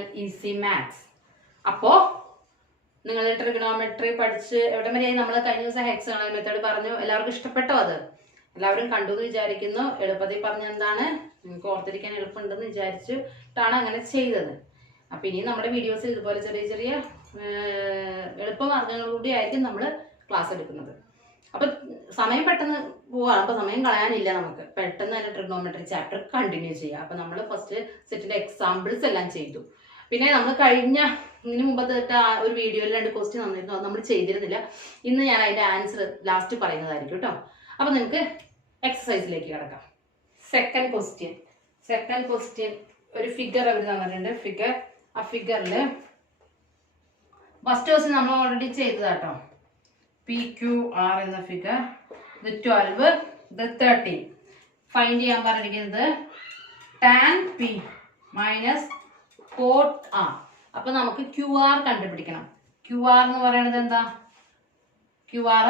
Channel easy maths. അപ്പോൾ നിങ്ങൾ trigonometry പഠിച്ച് എവിടെ വരെയായി? നമ്മൾ കഴിഞ്ഞ ദിവസം ഹെക്സഗണൽ മെത്തേഡ് പറഞ്ഞു. എല്ലാവർക്കും ഇഷ്ടപ്പെട്ടോ? അത് എല്ലാവരും കണ്ടു എന്ന് വിചാരിക്കുന്നു. എളുപ്പത്തിൽ പറഞ്ഞ എന്താണ്, നിങ്ങൾക്ക് ഓർത്തിരിക്കാൻ എളുപ്പമുണ്ടെന്ന് വിചാരിച്ചിട്ടാണ് അങ്ങനെ ചെയ്തത്. അപ്പം ഇനി നമ്മുടെ വീഡിയോസിൽ ഇതുപോലെ ചെറിയ ചെറിയ എളുപ്പമാർഗ്ഗങ്ങളോടെ ആയിരിക്കും നമ്മൾ ക്ലാസ് എടുക്കുന്നത്. അപ്പം സമയം പെട്ടെന്ന് പോവാം. അപ്പം സമയം കളയാനില്ല, നമുക്ക് പെട്ടെന്ന് തന്നെ ട്രിഗണോമെട്രി ചാപ്റ്റർ കണ്ടിന്യൂ ചെയ്യാം. അപ്പം നമ്മൾ ഫസ്റ്റ് സെറ്റിന്റെ എക്സാമ്പിൾസ് എല്ലാം ചെയ്തു. പിന്നെ നമ്മൾ ഇതിന് മുമ്പത്തെ ഒരു വീഡിയോയിൽ 2 ക്വസ്റ്റ്യൻ തന്നിരുന്നു, അത് നമ്മൾ ചെയ്തിരുന്നില്ല. ഇന്ന് ഞാൻ അതിന്റെ ആൻസർ ലാസ്റ്റ് പറയുന്നതായിരിക്കും കേട്ടോ. അപ്പം നമുക്ക് എക്സസൈസിലേക്ക് കിടക്കാം. സെക്കൻഡ് ക്വസ്റ്റ്യൻ ഒരു ഫിഗർ അവർ തന്നിട്ടുണ്ട്. ആ ഫിഗറിൽ ഫസ്റ്റ് ക്വസ്റ്റ്യൻ നമ്മൾ ഓൾറെഡി ചെയ്തതാട്ടോ. PQR എന്ന ഫിഗർ, ഇത് 12, ഇത് 13. ഫൈൻഡ് ചെയ്യാൻ പറഞ്ഞിരിക്കുന്നത് tan P minus cot R. അപ്പൊ നമുക്ക് QR കണ്ടുപിടിക്കണം. QR എന്ന് പറയുന്നത് എന്താ? QR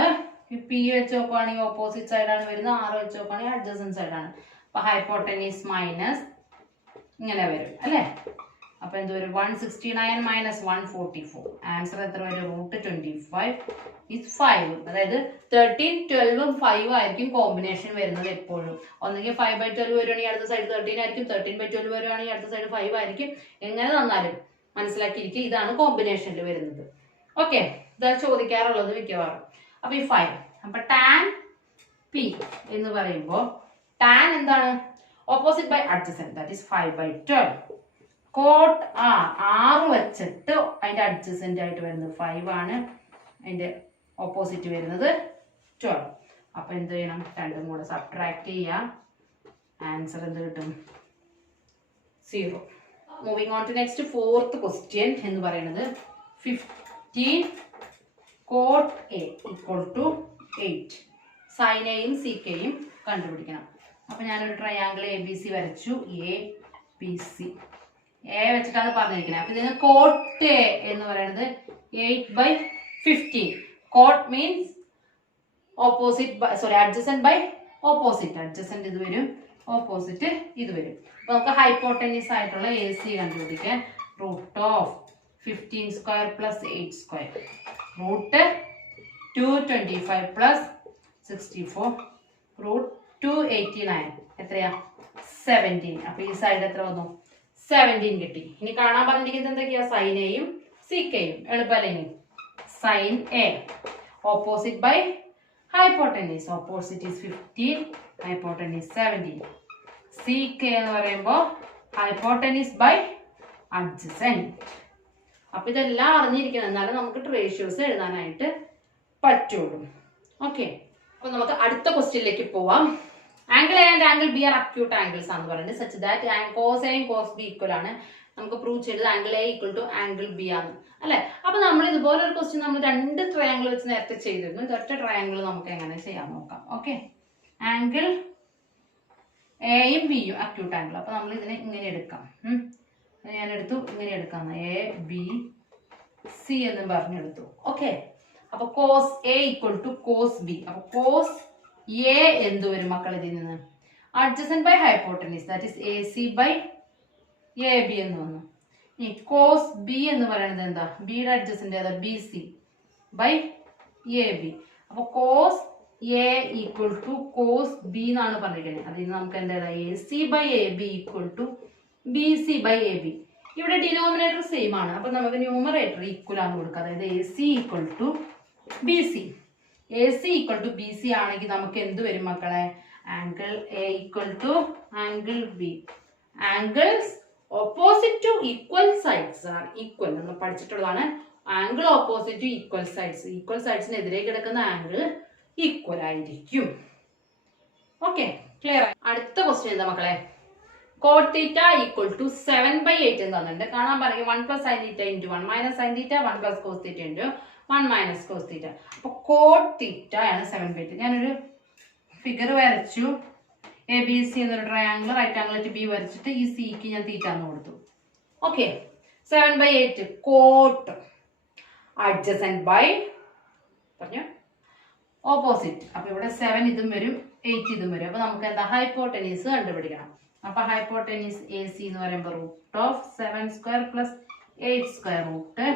P വെച്ച് നോക്കുവാണെങ്കിൽ ഓപ്പോസിറ്റ് സൈഡാണ് വരുന്നത്, R വെച്ച് നോക്കുവാണെങ്കിൽ അഡ്ജസന്റ് സൈഡാണ്. അപ്പൊ ഹൈപ്പോട്ടനീസ് മൈനസ് ഇങ്ങനെ വരും അല്ലേ? അപ്പൊ എന്ത് വരും? 169 മൈനസ് 144. ആൻസർ എത്ര വരും? √25 is 5. അതായത് 13, 12, 5 ആയിരിക്കും കോമ്പിനേഷൻ വരുന്നത് എപ്പോഴും. ഒന്നെങ്കിൽ 5/12 വരുവാണെങ്കിൽ അടുത്ത സൈഡ് 13 ആയിരിക്കും, 13/12 വരുവാണെങ്കിൽ അടുത്ത സൈഡ് 5 ആയിരിക്കും. എങ്ങനെ തന്നാലും മനസ്സിലാക്കിയിരിക്കും, ഇതാണ് കോമ്പിനേഷനിൽ വരുന്നത്. ഓക്കെ, ഇതാണ് ചോദിക്കാറുള്ളത് മിക്കവാറും. അപ്പൊ ഈ 5, അപ്പൊ tan P എന്ന് പറയുമ്പോൾ tan എന്താണ്? Opposite by adjacent, that is 5/12. Cot R വെച്ചിട്ട് അതിന്റെ അഡ്ജസന്റ് ആയിട്ട് വരുന്നത് 5 ആണ്, അതിന്റെ ഓപ്പോസിറ്റ് വരുന്നത് 12. അപ്പൊ എന്ത് ചെയ്യണം? രണ്ടും കൂടെ സബ്ട്രാക്ട് ചെയ്യാം. ആൻസർ എന്ത് കിട്ടും? 0. Moving on to next fourth question എന്ന് പറയുന്നത് 15 cot A equal to 8. Sine എയും CKയും കണ്ടുപിടിക്കണം. അപ്പൊ ഞാനൊരു ട്രയാങ്കിൾ ABC വരച്ചു. ABC A വെച്ചിട്ടാണ് പറഞ്ഞിരിക്കുന്നത്. അപ്പൊ ഇതിന് കോട്ട് A എന്ന് പറയുന്നത് 8/15. Cot means adjacent by opposite. Adjacent ഇത് വരും, ഓപ്പോസിറ്റ് ഇത് വരും. അപ്പൊ നമുക്ക് ഹൈപ്പോട്ടനീസ് ആയിട്ടുള്ള AC കണ്ടുപിടിക്കാൻ. √15² + 8². √225 + 64. √289 എത്രയാ? 17. അപ്പൊ ഈ സൈഡ് എത്ര വന്നു? 17 കിട്ടി. ഇനി കാണാൻ പറഞ്ഞിരിക്കുന്നത് എന്തൊക്കെയാ? സൈൻ എയും CKയും. എളുപ്പമല്ലേ? Sine a opposite by hypotenuse. Opposite is 15, hypotenuse 17. CK എന്ന് പറയുമ്പോൾ ഹൈപ്പോട്ടനീസ് ബൈ അഡ്ജസന്റ്. അപ്പൊ ഇതെല്ലാം അറിഞ്ഞിരിക്കണം, എന്നാലും നമുക്ക് റേഷ്യോസ് എഴുതാനായിട്ട് പറ്റുള്ളൂ. ഓക്കെ, അപ്പൊ നമുക്ക് അടുത്ത ക്വസ്റ്റ്യനിലേക്ക് പോവാം. Angle A and angle B are acute angles ആണെന്ന് പറയുന്നത്. സച്ച് ദാറ്റ് cos എയും cos b ഈക്വൽ ആണ്. നമുക്ക് പ്രൂവ് ചെയ്തത് angle A equal to angle B ആണ് അല്ലെ? അപ്പൊ നമ്മൾ ഇതുപോലെ ഒരു ക്വസ്റ്റ്യൻ നമ്മൾ 2 ട്രയാങ്കിൾ വെച്ച് നേരത്തെ ചെയ്തിരുന്നു. ഇതൊറ്റ ട്രയാങ്കിൾ നമുക്ക് എങ്ങനെ ചെയ്യാൻ നോക്കാം. ഓക്കെ, ആംഗിൾ എയും ബിയും അക്യൂട്ട് ആംഗിൾ. അപ്പൊ നമ്മൾ ഇതിനെ ഇങ്ങനെ എടുക്കാം. ഞാൻ എടുത്തു, ഇങ്ങനെ എടുക്കാം. ABC എന്ന് പറഞ്ഞെടുത്തു. ഓക്കെ, അപ്പൊ cos A equal to cos B. അപ്പൊ cos A എന്ത് വരും മക്കൾ? ഇതിൽ നിന്ന് adjacent by hypotenuse, that is AC by AB എന്ന് വന്നു. ഇനി cos B എന്ന് പറയുന്നത് എന്താ? ബിയുടെ അഡ്ജസന്റ് ഏതാ? BC by AB. അപ്പൊ cos A equal to cos B എന്നാണ് പറഞ്ഞിരിക്കുന്നത്. അതിൽ നമുക്ക് എന്താ? AC by AB equal to BC by AB. ഇവിടെ ഡിനോമിനേറ്റർ സെയിം ആണ്. അപ്പൊ നമുക്ക് ന്യൂമറേറ്റർ ഈക്വൽ ആണ് കൊടുക്കുക. അതായത് AC equal to BC. AC equal to BC ആണെങ്കിൽ നമുക്ക് എന്ത് വരും മക്കളെ? Angle A equal to angle B. Angles opposite to equal sides ആണ്. ഈക്വൽ നമ്മൾ പഠിച്ചിട്ടുള്ളതാണ്. Angle opposite to equal sides. Equal സൈഡ്സിനെതിരെ കിടക്കുന്ന ആംഗിൾ ഈക്വൽ ആയിരിക്കും. Okay, clear? അടുത്ത ക്വസ്റ്റ്യൻ എന്താ മക്കളെ? cot θ ഈക്വൽ ടു 7/8 എന്ന് തന്നിട്ടുണ്ട്. കാണാൻ പറയും 1 + sin θ × 1 - sin θ, 1 + cos θ × 1 - cos θ. അപ്പൊ cot θ ആണ് 7/8. ഞാനൊരു ഫിഗർ വരച്ചു. ABC എന്നൊരു triangle right angle to B വരച്ചിട്ട് ഈ സിക്ക് ഞാൻ θ എന്ന് കൊടുത്തു. ഓക്കെ, 7/8 കോട്ട് അഡ്ജസന്റ് ബൈ പറഞ്ഞു ഓപ്പോസിറ്റ്. അപ്പൊ ഇവിടെ 7 ഇതും വരും, 8 ഇതും വരും. അപ്പൊ നമുക്ക് എന്താ? ഹൈപ്പോട്ടനീസ് കണ്ടുപിടിക്കണം. അപ്പൊ ഹൈപ്പോട്ടനീസ് എ സി എന്ന് പറയുമ്പോൾ √7² + 8²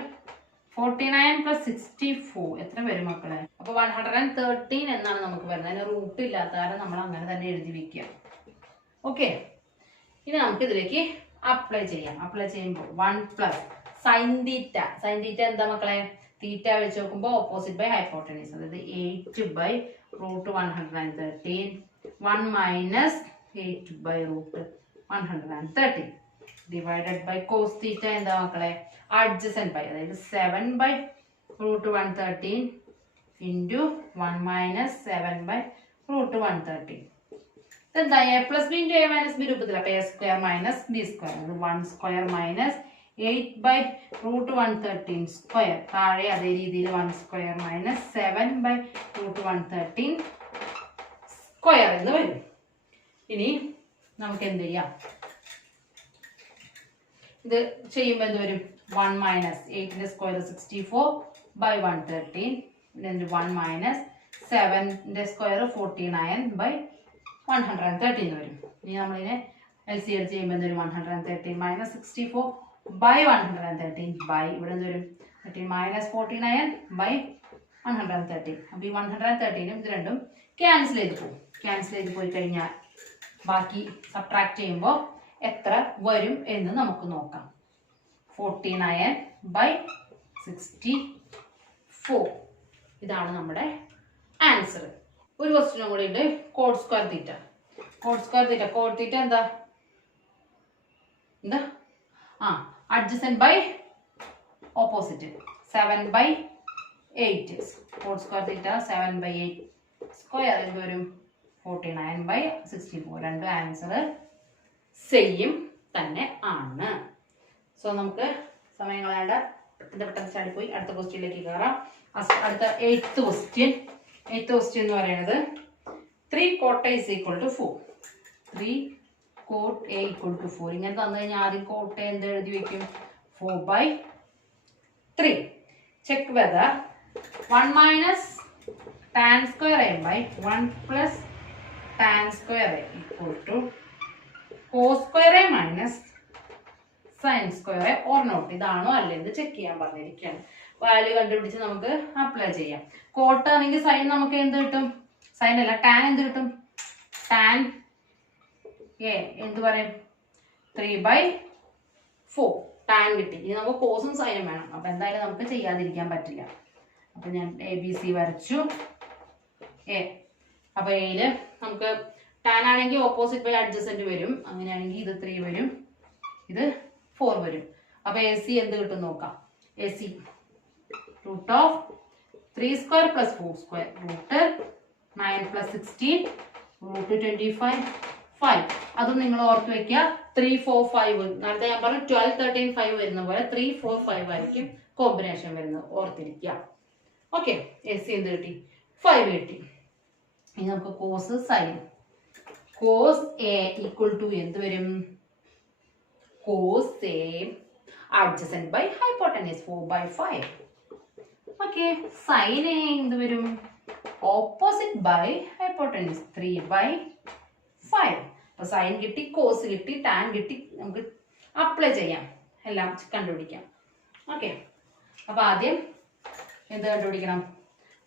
√49 + 64 എത്ര വരും മക്കളെ? അപ്പൊ 113 എന്നാണ് നമുക്ക് വരുന്നത്. അതിന് റൂട്ട് ഇല്ലാത്ത കാരണം നമ്മൾ അങ്ങനെ തന്നെ എഴുതി വെക്കുക. ഓക്കെ, ഇനി നമുക്ക് ഇതിലേക്ക് അപ്ലൈ ചെയ്യാം. അപ്ലൈ ചെയ്യുമ്പോൾ 1 + sin തീറ്റ. sin തീറ്റ എന്താ മക്കളെ? തീറ്റ വെച്ച് നോക്കുമ്പോൾ ഓപ്പോസിറ്റ് ബൈ ഹൈപ്പോട്ടനീസ്, അതായത് 8/√113 1 - 8/√113 ഡിവൈഡഡ് ബൈ കോസ് തീറ്റ എന്താ മക്കളെ? അഡ്ജസന്റ് ബൈ, അതായത് 7/√113 ഇൻറ്റു 1 - 7/√113. ഇതെന്താ? a + b × a - b രൂപത്തിൽ. അപ്പൊ a² - b², അത് 1² - 8/√113². താഴെ അതേ രീതിയിൽ 1² - 7/√113² എന്ന് വരും. ഇനി നമുക്ക് എന്ത് ചെയ്യാം? ഇത് ചെയ്യുമ്പോൾ എന്ത് വരും? 1 - 8ന്റെ സ്ക്വയർ 64/113. 1 - 7ന്റെ സ്ക്വയർ 49/113 വരും. ഇനി നമ്മളിതിനെ LCM ചെയ്യുമ്പോൾ എന്ത് വരും? 113 - 64/113 ഇവിടെ എന്ത് വരും? -49/113. അപ്പൊ ഈ 113ഉം ഇത് രണ്ടും ക്യാൻസൽ ചെയ്ത് പോകും. ക്യാൻസൽ ചെയ്ത് പോയി കഴിഞ്ഞാൽ ബാക്കി സബ്ട്രാക്ട് ചെയ്യുമ്പോൾ എത്ര വരും എന്ന് നമുക്ക് നോക്കാം. 49/64. ഇതാണ് നമ്മുടെ ആൻസർ. ഒരു ക്വസ്റ്റ്യനും കൂടി ഉണ്ട്. Cot square theta. Cot square theta, cot theta എന്താ? Adjacent by opposite. 7/8. Cot square theta 7/8² എന്ത് വരും? 49/64. രണ്ട് ആൻസർ സെയിം തന്നെ ആണ്. സോ നമുക്ക് സമയം കളയാണ്ട് പെട്ടെന്ന് ചാടിപ്പോയി അടുത്ത ക്വസ്റ്റ്യനിലേക്ക് കയറാം. അടുത്ത 8th ക്വസ്റ്റ്യൻ. 8th ക്വസ്റ്റ്യൻ എന്ന് പറയുന്നത് 3 cot A = 4. 3 cot A = 4. ഇങ്ങനെ തന്നു കഴിഞ്ഞാൽ ആദ്യം cot A എന്ത് എഴുതി വെക്കും? 4/3. Check whether 1 - tan² A / 1 + tan² A = cos² A - sin² A or not. ഇതാണോ അല്ലെന്ന് ചെക്ക് ചെയ്യാൻ പറഞ്ഞിരിക്കുകയാണ്. വാല്യൂ കണ്ടുപിടിച്ച് നമുക്ക് അപ്ലൈ ചെയ്യാം. കോട്ട് ആണെങ്കിൽ സൈൻ നമുക്ക് എന്ത് കിട്ടും? സൈൻ അല്ല, ടാൻ എന്ത് കിട്ടും? ടാൻ എ എന്ത് പറയും? 3/4 ടാൻ കിട്ടി. ഇനി നമുക്ക് കോസും സൈനും വേണം. അപ്പൊ എന്തായാലും നമുക്ക് ചെയ്യാതിരിക്കാൻ പറ്റില്ല. അപ്പൊ ഞാൻ ABC വരച്ചു. എ, അപ്പൊ എയില് നമുക്ക് ടാൻ ആണെങ്കിൽ ഓപ്പോസിറ്റ് ബൈ അഡ്ജസന്റ് വരും. അങ്ങനെയാണെങ്കിൽ ഇത് 3 വരും, ഇത് 4 വരും. അപ്പൊ AC എന്ത് കിട്ടും നോക്കാം. AC √3² + 4², √9 + 16, √25 5. അതും നിങ്ങൾ ഓർത്ത് വെക്കുക. 3 4 5 നേരത്തെ ഞാൻ പറഞ്ഞു 12 13 5 വരുന്ന പോലെ 3 4 5 ആയിരിക്കും കോമ്പിനേഷൻ വരുന്നത്, ഓർത്തിരിക്കുക. ഓക്കെ, AC എന്ത് കിട്ടി? 5 കിട്ടി. ഇനി നമുക്ക് കോസ് സൈൻ. കോസ് A = എന്ത് വരും? Cos A adjacent by hypotenuse 4/5. Okay, sine A എന്ത് വരും? Opposite by hypotenuse 3/5. അപ്പൊ സൈൻ കിട്ടി, കോസ് കിട്ടി, ടാൻ കിട്ടി. നമുക്ക് അപ്ലൈ ചെയ്യാം, എല്ലാം കണ്ടുപിടിക്കാം. ഓക്കെ, അപ്പൊ ആദ്യം എന്ത് കണ്ടുപിടിക്കണം?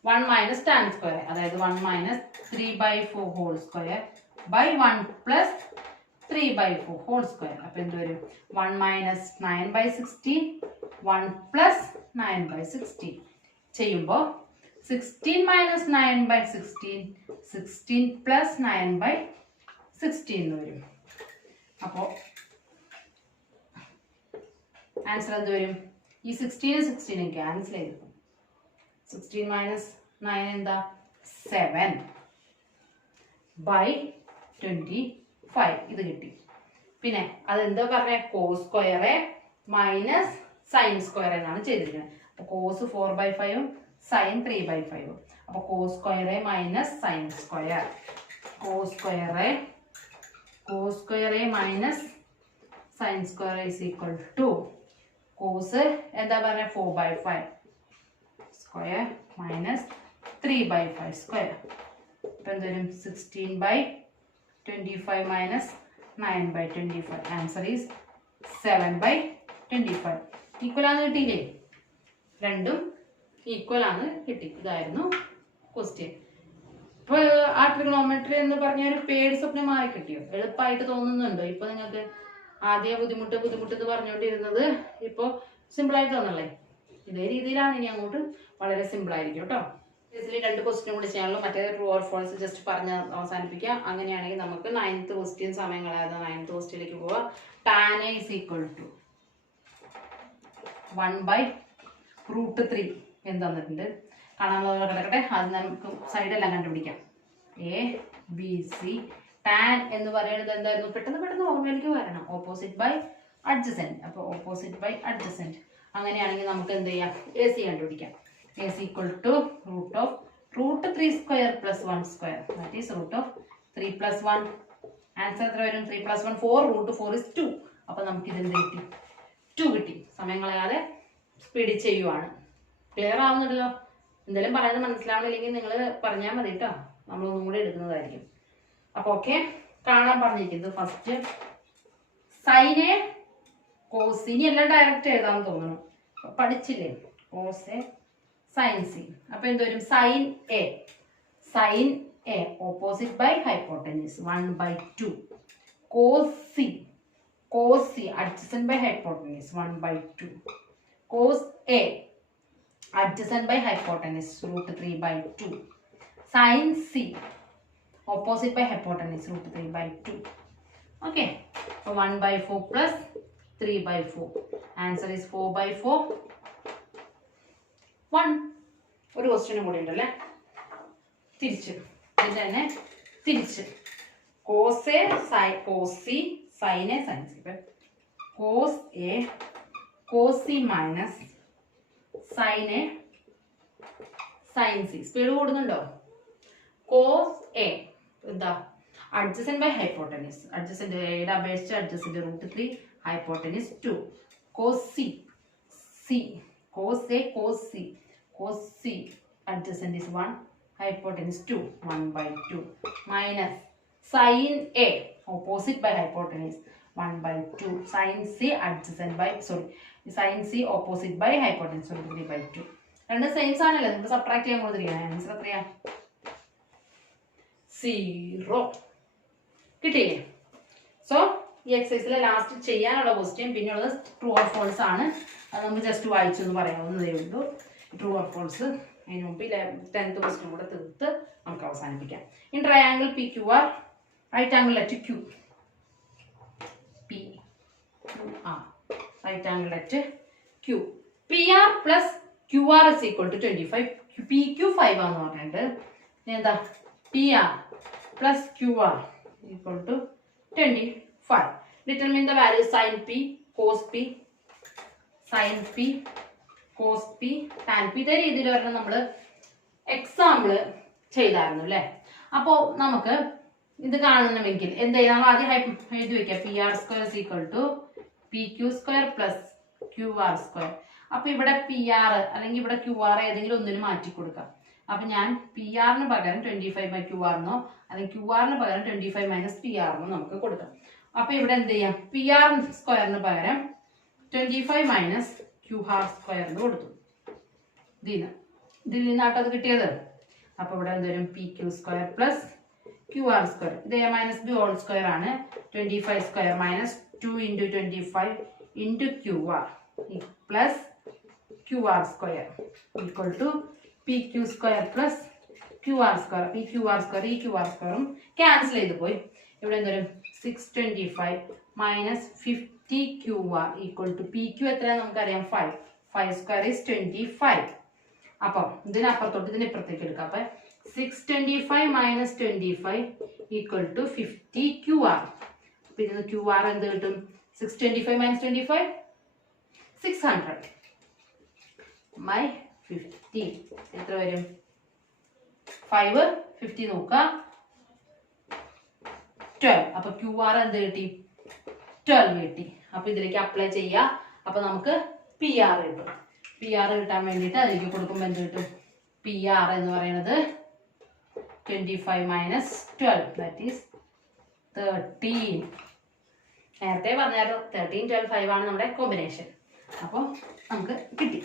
1 - tan², അതായത് 1 - 3/4² / 1 + 3/4². അപ്പൊ എന്ത് വരും? 1 - 9/16, 1 + 9/16 ചെയ്യുമ്പോൾ 16 - 9/16, 16 + 9/16 എന്ന് വരും. അപ്പോ ആൻസർ എന്ത് വരും? ഈ 16 ക്യാൻസൽ ചെയ്തു. 16 - 9 എന്താ? 7/25 ഇത് കിട്ടി. പിന്നെ അതെന്താ പറഞ്ഞ? cos² - sin² എന്നാണ് ചെയ്തിരിക്കുന്നത്. അപ്പൊ കോസ് 4/5ഉം സൈൻ 3/5. അപ്പൊ cos² - sin², cos² - sin² cos എന്താ പറഞ്ഞ? 4/5 സ്ക്വയർ - 3/5 സ്ക്വയർ. ഇപ്പൊ എന്ത് വരും? 16/25 9/25. Answer is 7/25. ഈക്വൽ ആണ് കിട്ടിയില്ലേ? രണ്ടും ഈക്വൽ ആണ് കിട്ടി. ഇതായിരുന്നു ക്വസ്റ്റ്യൻ. ഇപ്പൊ ആ ട്രിഗണോമെട്രി എന്ന് പറഞ്ഞ ഒരു പേര് സ്വപ്നം മാറി കിട്ടിയോ? എളുപ്പമായിട്ട് തോന്നുന്നുണ്ടോ? ഇപ്പൊ നിങ്ങൾക്ക് ആദ്യം ബുദ്ധിമുട്ട് എന്ന് പറഞ്ഞുകൊണ്ടിരുന്നത് ഇപ്പൊ സിമ്പിൾ ആയിട്ട് തോന്നല്ലേ? ഇതേ രീതിയിലാണ് ഇനി അങ്ങോട്ട് വളരെ സിമ്പിൾ ആയിരിക്കും കേട്ടോ. ഇതിൽ 2 ക്വസ്റ്റ്യൻ കൂടി ചെയ്യാനുള്ളൂ. മറ്റേ ട്രൂ ഓർ ഫോൾസ് ജസ്റ്റ് പറഞ്ഞ് അവസാനിപ്പിക്കാം. അങ്ങനെയാണെങ്കിൽ നമുക്ക് 9th ക്വസ്റ്റ്യൻ സമയം കളയാതെ 9th ക്വസ്റ്റ്യനിലേക്ക് പോവാം. tan A is equal to 1/√3 എന്ന് തന്നിട്ടുണ്ട്. കാണാനുള്ള കിടക്കട്ടെ. അത് നമുക്ക് സൈഡെല്ലാം കണ്ടുപിടിക്കാം. A B C tan എന്ന് പറയുന്നത് എന്തായിരുന്നു? പെട്ടെന്ന് ഓർമ്മയിലേക്ക് വരണം. Opposite by adjacent. അപ്പോൾ ഓപ്പോസിറ്റ് ബൈ അഡ്ജസെന്റ്. അങ്ങനെയാണെങ്കിൽ നമുക്ക് എന്ത് ചെയ്യാം? AC കണ്ടുപിടിക്കാം. AC equal to √3² plus 1 square. That is √3 plus 1. Answer എത്ര വരും? 3 plus 1 4. √4 is 2. അപ്പൊ നമുക്ക് ഇത് എന്ത് കിട്ടി? 2 കിട്ടി. സമയം കളയാതെ സ്പീഡിൽ ചെയ്യുവാണ്. ക്ലിയർ ആവുന്നുണ്ടല്ലോ? എന്തായാലും പറയുന്നത് മനസ്സിലാവണില്ലെങ്കിൽ നിങ്ങൾ പറഞ്ഞാൽ മതി കേട്ടോ. നമ്മളൊന്നും കൂടെ എടുക്കുന്നതായിരിക്കും. അപ്പൊ ഓക്കെ, കാണാൻ പറഞ്ഞിരിക്കുന്നത് ഫസ്റ്റ് സൈനെ കോസ്. ഇനി എല്ലാം ഡയറക്റ്റ് എഴുതാൻ തോന്നണം. പഠിച്ചില്ലേ? Cos a sine c. അപ്പൊ എന്തുവരും? Sine a opposite by hypotenuse 1/2. Cos c adjacent by hypotenuse 1/2. Cos a adjacent by hypotenuse √3/2. sin C opposite by hypotenuse √3/2. Okay, so 1/4 plus 3/4. Answer is 4/4. 1. ഒരു ക്വസ്റ്റ്യനും കൂടി ഉണ്ടല്ലേ? തിരിച്ച് തന്നെ തിരിച്ച് cos a cos c sine a sine c. Cos a cos c minus sine a sine c. Speed കൂടുന്നുണ്ടോ? Cos a എന്താ? Adjacent by hypotenuse. Adjacent എയുടെ അപേക്ഷിച്ച് adjacent √3 hypotenuse 2. Cos c cos a cos c adjacent is 1 hypotenuse 2 1/2 minus sine a opposite by hypotenuse 1/2 sine c adjacent by sine c opposite by hypotenuse 3/2. രണ്ട് സെയിംസ് ആണല്ലേ? നമുക്ക് subtract ചെയ്യാൻ കൊടുത്തിരിക്കുകയാണ്. Answer എത്രയാ? 0 കിട്ടിയില്ലേ? So ഈ എക്സസൈസിലെ ലാസ്റ്റ് ചെയ്യാനുള്ള ക്വസ്റ്റ്യൻ പിന്നെയുള്ളത് ട്രൂ ഓർ ഫോൾസ് ആണ്. അത് നമുക്ക് ജസ്റ്റ് വായിച്ചൊന്ന് പറയാവുന്നതേ ഉള്ളൂ. ട്രൂ ഓർ ഫോൾസ് അതിന് മുമ്പ് 10th ക്വസ്റ്റ്യൻ കൂടെ തീർത്ത് നമുക്ക് അവസാനിപ്പിക്കാം. In triangle PQR right angle at Q PQR right angle at Q PR plus QR is equal to 25. PQ 5 ആണെന്ന് പറഞ്ഞിട്ട് എന്താ? PR plus QR equal to 25. Determine the value sin P, cos P, sin P, cos P, tan P. ഇതേ രീതിയിൽ വരണം. നമ്മൾ example ചെയ്തായിരുന്നു അല്ലേ? അപ്പോൾ നമുക്ക് ഇത് കാണണമെങ്കിൽ എന്ത് ചെയ്യാം? ആദ്യം എഴുതി വെക്കാം. PR² is equal to PQ² plus QR². അപ്പൊ ഇവിടെ PR അല്ലെങ്കിൽ ഇവിടെ QR ഏതെങ്കിലും ഒന്നിന് മാറ്റി കൊടുക്കാം. അപ്പൊ ഞാൻ PR പകരം 25/QR എന്നോ അല്ലെങ്കിൽ QR പകരം 25 - PR എന്നോ നമുക്ക് കൊടുക്കാം. അപ്പൊ ഇവിടെ എന്ത് ചെയ്യാം? PR² പകരം 25 - QR² എന്ന് കൊടുത്തു. ഇതിൽ നിന്നാട്ടോ അത് കിട്ടിയത്. അപ്പൊ ഇവിടെ എന്ത് വരും? PQ² plus QR². ഇത് A - B ഹോൾ സ്ക്വയർ ആണ്. 25² - 2 × 25 × QR plus QR² equal to PQ² plus QR². ഈ QR²ഉം ക്യാൻസൽ ചെയ്ത് പോയി. ഇവിടെ എന്തൊരു 625 - 50 QR equal to PQ എത്ര നമുക്കറിയാം? 5. 5² is 25. അപ്പം ഇതിനപ്പുറത്തോട്ട് ഇതിനിപ്പുറത്തേക്ക് എടുക്കാം. അപ്പൊ 625 - 25 equal to 50 QR. അപ്പൊ ഇതിന് QR എന്ത് കിട്ടും? 625 - 25 600 by 50 എത്ര വരും? 5 50 നോക്കുക 12. അപ്പൊ QR എന്ത് കിട്ടി? 12 കിട്ടി. അപ്പൊ ഇതിലേക്ക് അപ്ലൈ ചെയ്യാ. അപ്പൊ നമുക്ക് PR കിട്ടും. PR കിട്ടാൻ വേണ്ടിയിട്ട് അതിലേക്ക് കൊടുക്കുമ്പോൾ എന്ത് കിട്ടും? PR എന്ന് പറയുന്നത് 25 - 12 that is 13 നേരത്തെ പറഞ്ഞാലോ 13, 12, 5 ആണ് നമ്മുടെ കോമ്പിനേഷൻ. അപ്പോൾ നമുക്ക് കിട്ടി.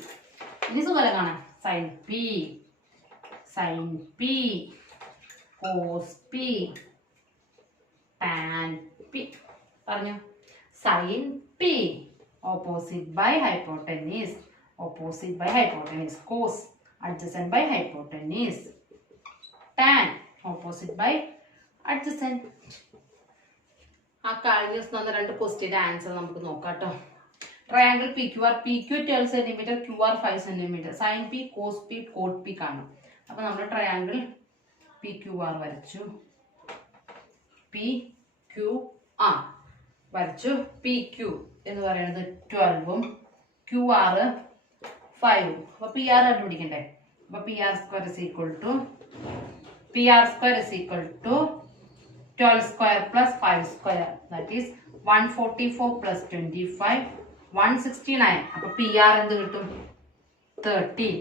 ഇനി സുഖല കാണാം. Sine P, sine P, cos p, tan p. പറഞ്ഞു. Sine p opposite by hypotenuse, opposite by hypotenuse. Cos adjacent by hypotenuse. Tan opposite by adjacent. ആ കഴിഞ്ഞ ദിവസം തന്ന 2 ക്വസ്റ്റ്യൻ്റെ ആൻസർ നമുക്ക് നോക്കാം കേട്ടോ. Triangle P Q R, P Q 12 centimetre, Q R 5 centimetre. Sine P, cos P, cot P കാണും. അപ്പൊ നമ്മൾ ട്രയാങ്കിൾ പി ക്യു ആർ വരച്ചു. പി ക്യു ആർ വരച്ചു. പി ക്യു എന്ന് പറയുന്നത് 12ഉം ക്യു ആർ 5. അപ്പൊ പി ആർ കണ്ടുപിടിക്കണ്ടേ? അപ്പൊ p r square is equal to 12 square plus 5 square, that is 144 plus 25 169. അപ്പൊ പി ആർ എന്ത് കിട്ടും? 13.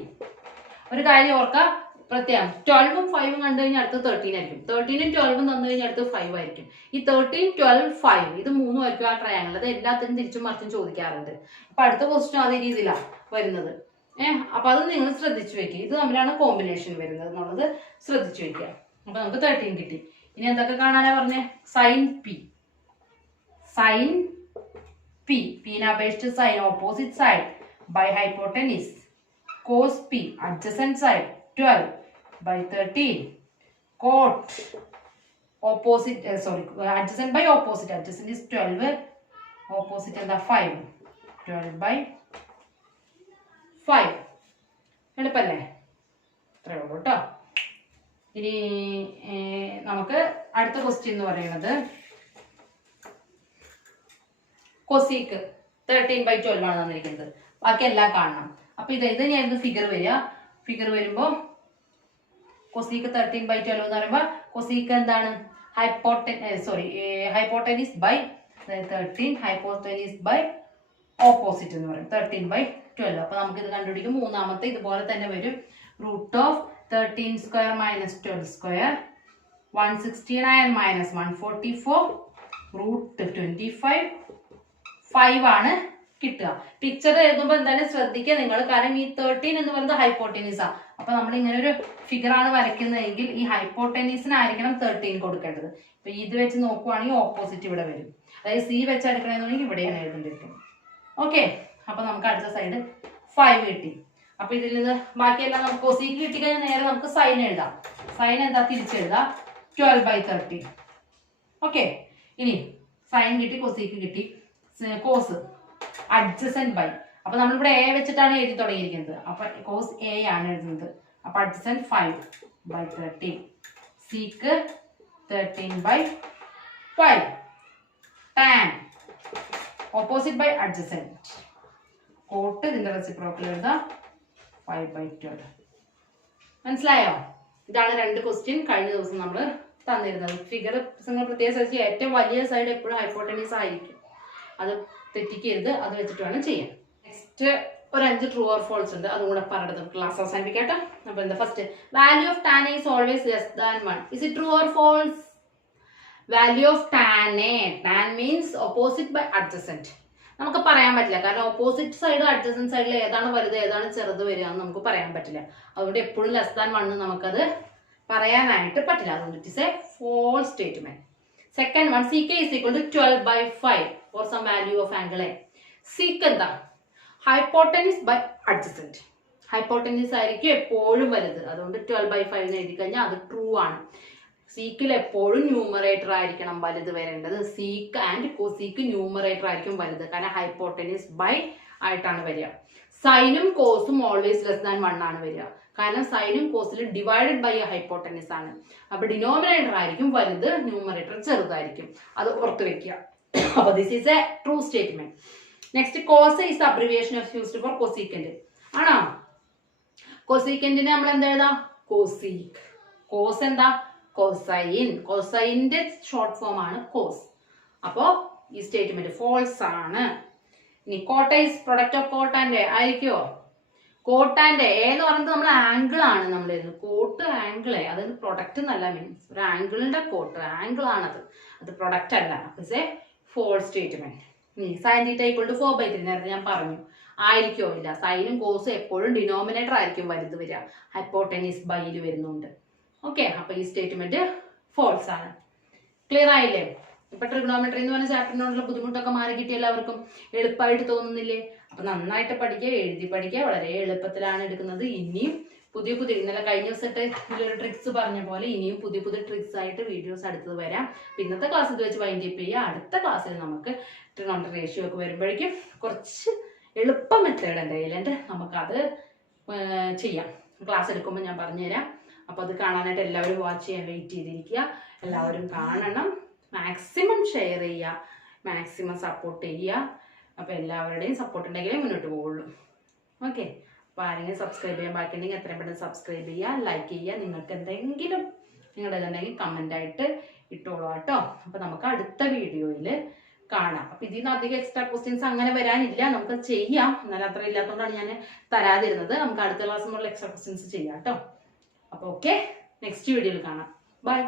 ഒരു കാര്യം ഓർക്കുക പ്രത്യേകം, 12ഉം 5ഉം കണ്ടു കഴിഞ്ഞാൽ അടുത്ത് 13 ആയിരിക്കും. 13ഉം 12ഉം തന്നു കഴിഞ്ഞാൽ അടുത്ത് 5 ആയിരിക്കും. ഈ 13, 12, 5 ഇത് 3 ആയിരിക്കും ആ ട്രയാങ്കിൾ. അത് എല്ലാത്തിനും തിരിച്ചും മറിച്ചും ചോദിക്കാറുണ്ട്. അപ്പൊ അടുത്ത ക്വസ്റ്റ്യൻ അതേ രീതിയിലാണ് വരുന്നത്. അപ്പൊ അത് നിങ്ങൾ ശ്രദ്ധിച്ചു വെക്കുക. ഇത് തമ്മിലാണ് കോമ്പിനേഷൻ വരുന്നത് എന്നുള്ളത് ശ്രദ്ധിച്ചു വെക്കുക. അപ്പൊ നമുക്ക് 13 കിട്ടി. ഇനി എന്തൊക്കെ കാണാനാ പറഞ്ഞേ? സൈൻ പി, സൈൻ പി, പീനെ അപേക്ഷിച്ച് sine opposite side by hypotenuse. Cos P adjacent side 12 by 13. Cot opposite, adjacent by opposite. Adjacent is 12, opposite is 5. 12 by 5. എളുപ്പല്ലേ? ഇത്രയേ ഉള്ളൂ കേട്ടോ. ഇനി നമുക്ക് അടുത്ത ക്വസ്റ്റ്യൻ എന്ന് പറയുന്നത് കൊസീക്ക് 13 by 12 ആണ് തന്നിരിക്കുന്നത്. ബാക്കി എല്ലാം കാണണം. അപ്പൊ ഇതന്നെയായിരുന്നു ഫിഗർ വരിക. ഫിഗർ വരുമ്പോ കൊസീക്ക് 13 by 12 എന്ന് പറയുമ്പോൾ കൊസീക്ക് എന്താണ്? Hypotenuse by 13, hypotenuse by opposite എന്ന് പറയും. 13 by 12. അപ്പൊ നമുക്ക് ഇത് കണ്ടുപിടിക്കും. മൂന്നാമത്തെ ഇതുപോലെ തന്നെ വരും. Root of 13 square minus 12 square 169 minus 144 root 25 5 ആണ് കിട്ടുക. പിക്ചർ എഴുതുമ്പോൾ എന്തായാലും ശ്രദ്ധിക്കുക നിങ്ങൾ. കാരണം ഈ 13 എന്ന് പറയുന്നത് ഹൈപ്പോട്ടനീസാ. അപ്പൊ നമ്മൾ ഇങ്ങനെ ഒരു ഫിഗർ ആണ് വരയ്ക്കുന്നതെങ്കിൽ ഈ ഹൈപ്പോട്ടനീസിനായിരിക്കണം 13 കൊടുക്കേണ്ടത്. ഇപ്പൊ ഇത് വെച്ച് നോക്കുവാണെങ്കിൽ ഓപ്പോസിറ്റ് ഇവിടെ വരും. അതായത് സി വെച്ച് എടുക്കണമെന്നുണ്ടെങ്കിൽ ഇവിടെയാണ് എഴുതേണ്ടിരിക്കും. ഓക്കെ, അപ്പൊ നമുക്ക് അടുത്ത സൈഡ് 5 കിട്ടി. അപ്പൊ ഇതിൽ നിന്ന് ബാക്കിയെല്ലാം നമുക്ക് കൊസീക്ക് കിട്ടിക്കഴിഞ്ഞാൽ നേരെ നമുക്ക് സൈൻ എഴുതാം. സൈൻ എന്താ? തിരിച്ചെഴുതാം. 12 by 13. ഓക്കെ, ഇനി സൈൻ കിട്ടി, കൊസീക്ക് കിട്ടി. കോസ് അഡ്ജസന്റ് ബൈ, അപ്പൊ നമ്മളിവിടെ എ വെച്ചിട്ടാണ് എഴുതി തുടങ്ങിയിരിക്കുന്നത്. അപ്പൊ കോസ് എ ആണ് എഴുതുന്നത്. അപ്പൊ adjacent 5 by 13. Sec 13 by 5. Tan opposite by adjacent. Cot ഇതിന്റെ റെസിപ്രോക്കൽ എഴുതാം 5 by 12. മനസ്സിലായോ? ഇതാണ് 2 ക്വസ്റ്റ്യൻ കഴിഞ്ഞ ദിവസം നമ്മൾ തന്നിരുന്നത്. ഫിഗർ നിങ്ങൾ പ്രത്യേകം ശ്രദ്ധിച്ച് ഏറ്റവും വലിയ സൈഡ് എപ്പോഴും ഹൈപ്പോട്ടനീസ് ആയിരിക്കും. അത് തെറ്റിക്കരുത്. അത് വെച്ചിട്ട് വേണം ചെയ്യാൻ. നെക്സ്റ്റ് ഒരു 5 ട്രൂ ഓർ ഫോൾസ് ഉണ്ട്. അതും കൂടെ പറഞ്ഞത് ക്ലാസ് അവസാനിപ്പിക്കട്ടെ. അപ്പൊ എന്താ first? Value of tan is always less than 1. Is it true or false? Value of tan A, tan means opposite by adjacent. നമുക്ക് പറയാൻ പറ്റില്ല. കാരണം ഓപ്പോസിറ്റ് സൈഡ് അഡ്ജസന്റ് സൈഡിൽ ഏതാണ് വലുത് ഏതാണ് ചെറുത് വരിക എന്ന് നമുക്ക് പറയാൻ പറ്റില്ല. അതുകൊണ്ട് എപ്പോഴും ലെസ് ദാൻ 1 നമുക്കത് പറയാനായിട്ട് പറ്റില്ല. അതുകൊണ്ട് it is a false statement. Second one, CK is equal to 12 by 5 for some value of angle A. CK എന്താ? Hypotenuse by adjacent. ഹൈപ്പോട്ടനീസ് ആയിരിക്കും എപ്പോഴും വലുത്. അതുകൊണ്ട് 12 by 5 എന്ന് എഴുതി കഴിഞ്ഞാൽ അത് ട്രൂ ആണ്. സീക്കിൽ എപ്പോഴും ന്യൂമറേറ്റർ ആയിരിക്കണം വലുത് വരേണ്ടത്. സീക്ക് ആൻഡ് കോസീക്ക് ന്യൂമറേറ്റർ ആയിരിക്കും വലുത്. കാരണം ഹൈപ്പോട്ടനീസ് ബൈ ആയിട്ടാണ് വരിക. സൈനും കോസും ഓൾവേസ് ലെസ് ദാൻ 1 ആണ് വരിക. കാരണം സൈനും കോസിലും ഡിവൈഡഡ് ബൈ ഹൈപ്പോട്ടനീസ് ആണ്. അപ്പൊ ഡിനോമിനേറ്റർ ആയിരിക്കും വലുത്, ന്യൂമറേറ്റർ ചെറുതായിരിക്കും. അത് ഓർത്ത് വെക്കുക. അപ്പൊ this is a true statement. Next, cos is abbreviation of used for cosecant. ആണോ? കൊസീക്കന്റിനെ നമ്മൾ എന്താ എഴുതാം? കോസീക്ക്. കോസ് എന്താ? കോസൈൻ. കോസൈന്റെ ഷോർട്ട് ഫോം ആണ് കോസ്. അപ്പോ ഈ സ്റ്റേറ്റ്മെന്റ് ഫോൾസ് ആണ്. ഇനി cot a is product of cot and a ആയിരിക്കുമോ? കോട്ട് ആൻഡ് എ എന്ന് പറയുന്നത് നമ്മൾ ആംഗിൾ ആണ് നമ്മൾ എഴുതുന്നത്. കോട്ട് ആംഗിൾ എ, അതായത് പ്രൊഡക്റ്റ് എന്നല്ല. മീൻസ് ഒരു ആംഗിളിന്റെ കോട്ട് ആംഗിൾ ആണത്, അത് പ്രൊഡക്റ്റ് അല്ല. It's a false statement. ഇനി സൈൻ തീറ്റ ഈക്വൽ ടു 4/3 നേരത്തെ ഞാൻ പറഞ്ഞു. ആയിരിക്കോ ഇല്ല, സൈനും കോസും എപ്പോഴും ഡിനോമിനേറ്റർ ആയിരിക്കും വലുത് വരിക, ഹൈപ്പോട്ടനീസ് ബൈയിൽ വരുന്നുണ്ട്. ഓക്കെ, അപ്പൊ ഈ സ്റ്റേറ്റ്മെന്റ് ഫോൾസ് ആണ്. ക്ലിയർ ആയില്ലേ? ഇപ്പൊ ട്രിഗണോമെട്രി എന്ന് പറഞ്ഞ ചാപ്റ്ററിനോടുള്ള ബുദ്ധിമുട്ടൊക്കെ മാറി കിട്ടിയ എല്ലാവർക്കും എളുപ്പമായിട്ട് തോന്നുന്നില്ലേ? അപ്പൊ നന്നായിട്ട് പഠിക്കുക, എഴുതി പഠിക്കുക, വളരെ എളുപ്പത്തിലാണ് എടുക്കുന്നത്. ഇനിയും പുതിയ ഇന്നലെ കഴിഞ്ഞ ദിവസത്തെ ഇതിലൊരു ട്രിക്സ് പറഞ്ഞ പോലെ ഇനിയും പുതിയ ട്രിക്സ് ആയിട്ട് വീഡിയോസ് അടുത്തത് വരാം. ഇന്നത്തെ ക്ലാസ് ഇത് വെച്ച് വൈൻഡ് അപ്പ് ചെയ്യുക. അടുത്ത ക്ലാസ്സിൽ നമുക്ക് ട്രിഗണോമെട്രി റേഷ്യോ ഒക്കെ വരുമ്പോഴേക്കും കുറച്ച് എളുപ്പ മെത്തേഡ് എൻ്റെ കയ്യിലുണ്ട്, നമുക്കത് ചെയ്യാം. ക്ലാസ് എടുക്കുമ്പോൾ ഞാൻ പറഞ്ഞുതരാം. അപ്പോൾ അത് കാണാനായിട്ട് എല്ലാവരും വാച്ച് ചെയ്യാൻ വെയിറ്റ് ചെയ്തിരിക്കുക. എല്ലാവരും കാണണം, മാക്സിമം ഷെയർ ചെയ്യുക, മാക്സിമം സപ്പോർട്ട് ചെയ്യുക. അപ്പോൾ എല്ലാവരുടെയും സപ്പോർട്ട് ഉണ്ടെങ്കിലേ മുന്നോട്ട് പോവുള്ളൂ. ഓക്കെ, അപ്പോൾ ആരെങ്കിലും സബ്സ്ക്രൈബ് ചെയ്യാൻ ബാക്കിയുണ്ടെങ്കിൽ എത്രയും പെട്ടെന്ന് സബ്സ്ക്രൈബ് ചെയ്യുക, ലൈക്ക് ചെയ്യുക. നിങ്ങൾക്ക് എന്തെങ്കിലും നിങ്ങളുടേതുണ്ടെങ്കിൽ കമൻ്റ് ആയിട്ട് ഇട്ടോളൂ കേട്ടോ. അപ്പോൾ നമുക്ക് അടുത്ത വീഡിയോയിൽ കാണാം. അപ്പം ഇതിൽ നിന്ന് അധികം എക്സ്ട്രാ ക്വസ്റ്റ്യൻസ് അങ്ങനെ വരാനില്ല, നമുക്ക് ചെയ്യാം. എന്നാൽ അത്ര ഇല്ലാത്തതുകൊണ്ടാണ് ഞാൻ തരാതിരുന്നത്. നമുക്ക് അടുത്ത ക്ലാസ് മുതൽ എക്സ്ട്രാ ക്വസ്റ്റ്യൻസ് ചെയ്യാം കേട്ടോ. അപ്പോൾ ഓക്കെ, നെക്സ്റ്റ് വീഡിയോയിൽ കാണാം. ബൈ.